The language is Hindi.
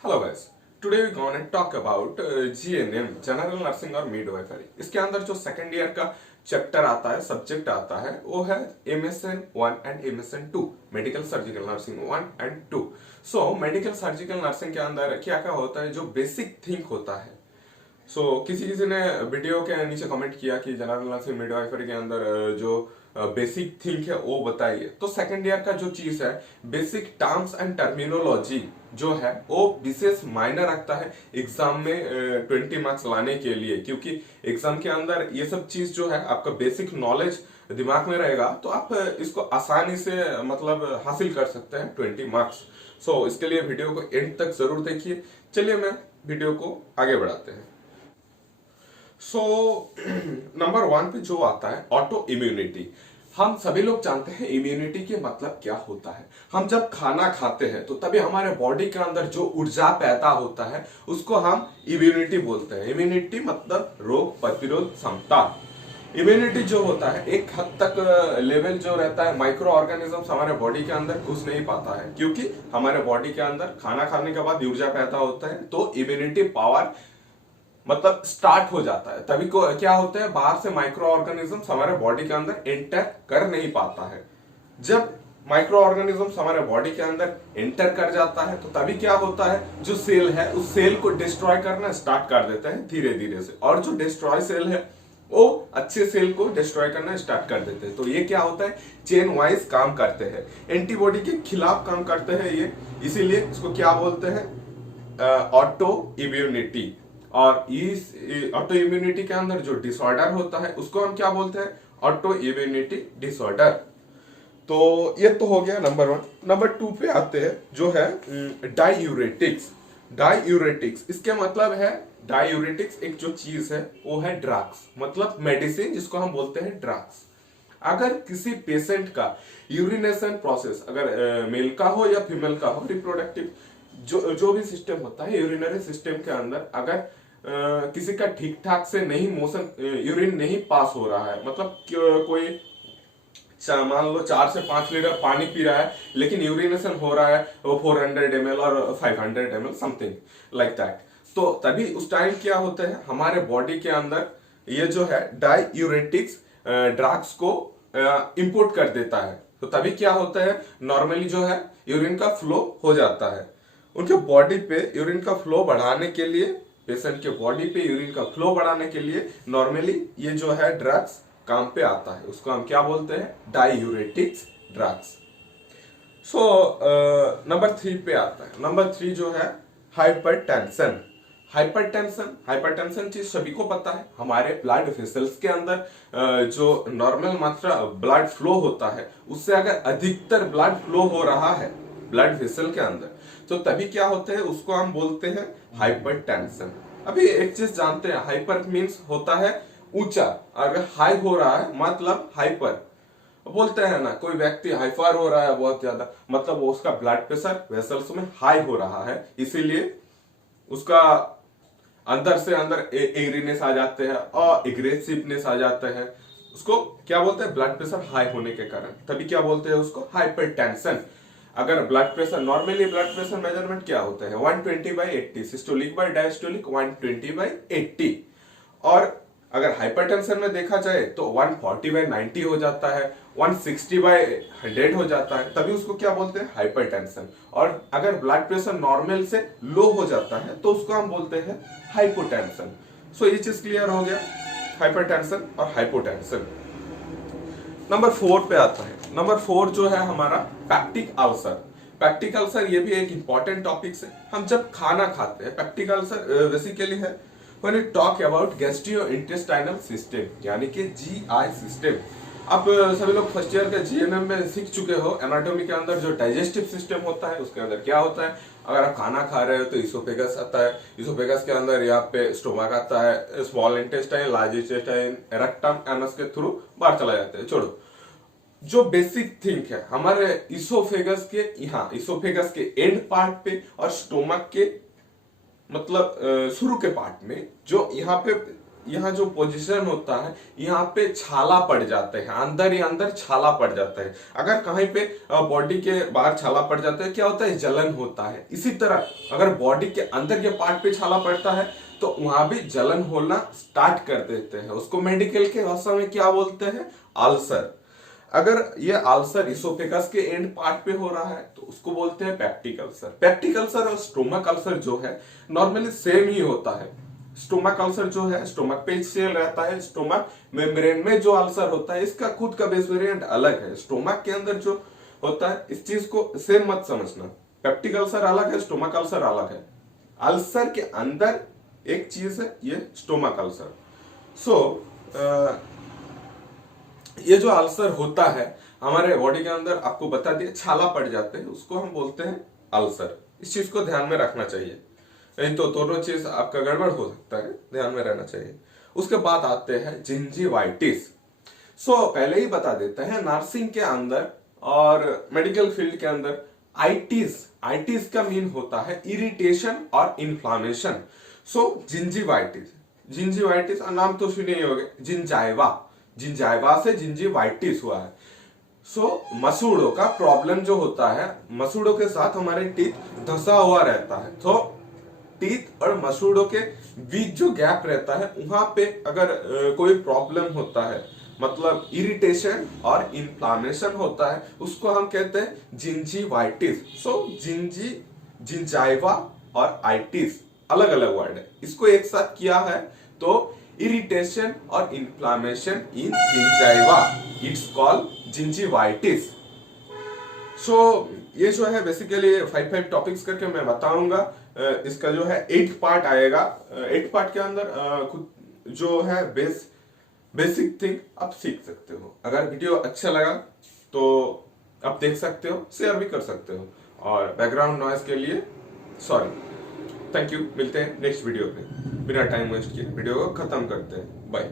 Hello guys, today we gonna talk about GNM, general nursing और मिडवाइफरी। इसके अंदर जो सेकंड ईयर का चैप्टर आता है, सब्जेक्ट आता है, वो है MSN 1 and MSN 2, medical surgical nursing 1 and 2। So medical surgical nursing के अंदर क्या क्या होता है, जो बेसिक थिंक होता है। किसी किसी ने वीडियो के नीचे कमेंट किया कि जनरल नर्सिंग मिडवाइफरी के अंदर जो बेसिक थिंक है वो बताइए। तो सेकंड ईयर का जो चीज है, बेसिक टर्म्स एंड टर्मिनोलॉजी जो है वो विशेष मायने रखता है एग्जाम में 20 मार्क्स लाने के लिए, क्योंकि एग्जाम के अंदर ये सब चीज जो है आपका बेसिक नॉलेज दिमाग में रहेगा तो आप इसको आसानी से मतलब हासिल कर सकते हैं 20 मार्क्स। इसके लिए वीडियो को एंड तक जरूर देखिए। चलिए मैं वीडियो को आगे बढ़ाते हैं। नंबर 1 पे जो आता है ऑटो इम्यूनिटी। हम सभी लोग जानते हैं इम्यूनिटी के मतलब क्या होता है। हम जब खाना खाते हैं तो तभी हमारे बॉडी के अंदर जो ऊर्जा पैदा होता है उसको हम इम्यूनिटी बोलते हैं। इम्यूनिटी मतलब रोग प्रतिरोध क्षमता। इम्यूनिटी जो होता है एक हद तक लेवल जो रहता है, माइक्रो ऑर्गेनिजम्स हमारे बॉडी के अंदर घुस नहीं पाता है, क्योंकि हमारे बॉडी के अंदर खाना खाने के बाद ऊर्जा पैदा होता है तो इम्यूनिटी पावर मतलब स्टार्ट हो जाता है। तभी को क्या होता है, बाहर से माइक्रो ऑर्गेनिजम्स हमारे बॉडी के अंदर एंटर कर नहीं पाता है। जब माइक्रो ऑर्गेनिजम्स हमारे बॉडी के अंदर एंटर कर जाता है तो तभी क्या होता है, जो सेल है उस सेल को डिस्ट्रॉय करना स्टार्ट कर देता है धीरे धीरे से, और जो डिस्ट्रॉय सेल है वो अच्छे सेल को डिस्ट्रॉय करना स्टार्ट कर देते हैं। तो ये क्या होता है, चेन वाइज काम करते हैं, एंटीबॉडी के खिलाफ काम करते हैं ये, इसीलिए इसको क्या बोलते हैं, ऑटो इम्यूनिटी। और इस ऑटो इम्यूनिटी के अंदर जो डिसऑर्डर होता है उसको हम क्या बोलते हैं, ऑटो इम्यूनिटी डिसऑर्डर। तो ये तो हो गया नंबर 1। नंबर 2 पे आते हैं जो है डाईयूरेटिक्स। डाईयूरेटिक्स इसके मतलब है, डाईयूरेटिक्स एक जो चीज है वो है ड्रग्स, मतलब मेडिसिन जिसको हम बोलते हैं ड्रग्स। अगर किसी पेशेंट का यूरिनेशन प्रोसेस अगर मेल का हो या फीमेल का हो, रिप्रोडक्टिव जो भी सिस्टम होता है यूरिनरी सिस्टम के अंदर, अगर किसी का ठीक ठाक से नहीं मोशन यूरिन नहीं पास हो रहा है, मतलब कोई मान लो 4 से 5 लीटर पानी पी रहा है लेकिन यूरिनेशन हो रहा है वो 400 ml और 500 ml समथिंग लाइक दैट, तो तभी उस टाइम क्या होता है, हमारे बॉडी के अंदर ये जो है डाईयूरेटिक्स ड्रग्स को इंपोर्ट कर देता है। तो तभी क्या होता है, नॉर्मली जो है यूरिन का फ्लो हो जाता है। उनके बॉडी पे यूरिन का फ्लो बढ़ाने के लिए, पेशेंट के बॉडी पे यूरिन का फ्लो बढ़ाने के लिए नॉर्मली ये जो है ड्रग्स काम पे आता है, उसको हम क्या बोलते हैं, डाईयूरेटिक्स ड्रग्स। नंबर 3 पे आता है। नंबर 3 जो है हाइपरटेंशन। हाइपरटेंशन चीज सभी को पता है, हमारे ब्लड वेसल्स के अंदर जो नॉर्मल मात्रा ब्लड फ्लो होता है उससे अगर अधिकतर ब्लड फ्लो हो रहा है ब्लड वेसल के अंदर तो तभी क्या होते हैं, उसको हम बोलते हैं हाइपरटेंशन। अभी एक चीज जानते हैं, हाइपर मीन्स होता है ऊंचा, अगर हाई हो रहा है मतलब हाइपर। बोलते हैं ना, कोई व्यक्ति हाइपर हो रहा है बहुत ज्यादा, मतलब वो उसका ब्लड प्रेशर वेसल्स में हाई हो रहा है, इसीलिए उसका अंदर से अंदर एग्रीनेस आ जाते हैं और एग्रेसिवनेस आ जाता है। उसको क्या बोलते हैं, ब्लड प्रेशर हाई होने के कारण, तभी क्या बोलते हैं उसको, हाइपरटेंशन। अगर blood pressure, normally blood pressure measurement क्या होता है, 120/80, सिस्टोलिक बाय डायस्टोलिक 120/80। और अगर हाइपरटेंशन में देखा जाए तो 140/90 हो जाता है, 160/100 हो जाता है, तभी उसको क्या बोलते हैं, हाइपरटेंशन। और अगर ब्लड प्रेशर नॉर्मल से लो हो जाता है तो उसको हम बोलते हैं हाइपोटेंशन। ये चीज क्लियर हो गया, हाइपरटेंशन और हाइपोटेंशन। नंबर 4 पे आता है। नंबर 4 जो है हमारा पैक्टिक अल्सर। पैक्टिक अल्सर ये भी एक इंपॉर्टेंट टॉपिक है। हम जब खाना खाते हैं, पैक्टिक अल्सर बेसिकली है when we talk about gastrointestinal system, यानी कि जीआई सिस्टम। आप सभी लोग फर्स्ट ईयर के जीएनएम में सीख चुके हो, एनाटॉमी के अंदर जो डाइजेस्टिव सिस्टम होता है उसके अंदर क्या होता है, अगर आप खाना खा रहे हो तो इसोफेगस आता है, इसोफेगस के अंदर यहाँ पे स्टोमक आता है, small intestine, large intestine, rectum, anus के थ्रू बाहर चला जाता है। छोड़ो, जो बेसिक थिंक है हमारे इसोफेगस के यहाँ, इसोफेगस के एंड पार्ट पे और स्टोमक के मतलब शुरू के पार्ट में, जो यहाँ पे यहाँ जो पोजीशन होता है यहाँ पे छाला पड़ जाते हैं, अंदर ही अंदर छाला पड़ जाता है। अगर कहीं पे बॉडी के बाहर छाला पड़ जाता है क्या होता है, जलन होता है। इसी तरह अगर बॉडी के अंदर के पार्ट पे छाला पड़ता है तो वहां भी जलन होना स्टार्ट कर देते हैं। उसको मेडिकल के भाषा में क्या बोलते हैं, अल्सर। अगर ये अल्सर इसोफेगस के एंड पार्ट पे हो रहा है तो उसको बोलते हैं पेप्टिक अल्सर। पेप्टिक अल्सर और स्टोमक अल्सर जो है नॉर्मली सेम ही होता है। स्टोमक अल्सर जो है स्टोमक पे सेल रहता है, स्टोमक मेम्ब्रेन में जो अल्सर होता है इसका खुद का बेस वेरिएंट अलग है। स्टोमक के अंदर जो होता है इस चीज को सेम मत समझना, पेप्टिक अल्सर अलग है, स्टोमक अल्सर अलग है। अल्सर के अंदर एक चीज है ये स्टोमक अल्सर। ये जो अल्सर होता है हमारे बॉडी के अंदर, आपको बता दिया छाला पड़ जाते हैं, उसको हम बोलते हैं अल्सर। इस चीज को ध्यान में रखना चाहिए, नहीं तो दोनों चीज आपका गड़बड़ हो सकता है, ध्यान में रहना चाहिए। उसके बाद आते हैं जिंजीवाइटिस। पहले ही बता देते हैं नर्सिंग के अंदर और मेडिकल फील्ड के अंदर आइटिस का मीन होता है इरिटेशन और इन्फ्लामेशन। जिंजीवाइटिस नाम तो सुने ही होंगे, जिंजाइवा से जिंजीवाइटिस हुआ है। मसूड़ों का प्रॉब्लम जो होता है, मसूड़ों के साथ हमारे टीथ धंसा हुआ रहता है, तो टीथ और मसूड़ों के बीच जो गैप रहता है वहां पे अगर कोई प्रॉब्लम होता है, मतलब इरिटेशन और इन्फ्लामेशन होता है, उसको हम कहते हैं जिंजीवाइटिस। जिंजाइवा और आइटिस अलग अलग वर्ड है, इसको एक साथ किया है तो इरिटेशन और inflammation in gingiva, it's called gingivitis. ये जो है बेसिकली 5 टॉपिक्स करके मैं बताऊंगा। इसका जो है 8 पार्ट आएगा। 8 पार्ट के अंदर खुद जो है बेसिक थिंग आप सीख सकते हो। अगर वीडियो अच्छा लगा तो आप देख सकते हो, शेयर भी कर सकते हो, और बैकग्राउंड नॉइज के लिए सॉरी। थैंक यू, मिलते हैं नेक्स्ट वीडियो पे। बिना टाइम वेस्ट किए वीडियो को खत्म करते हैं। बाय।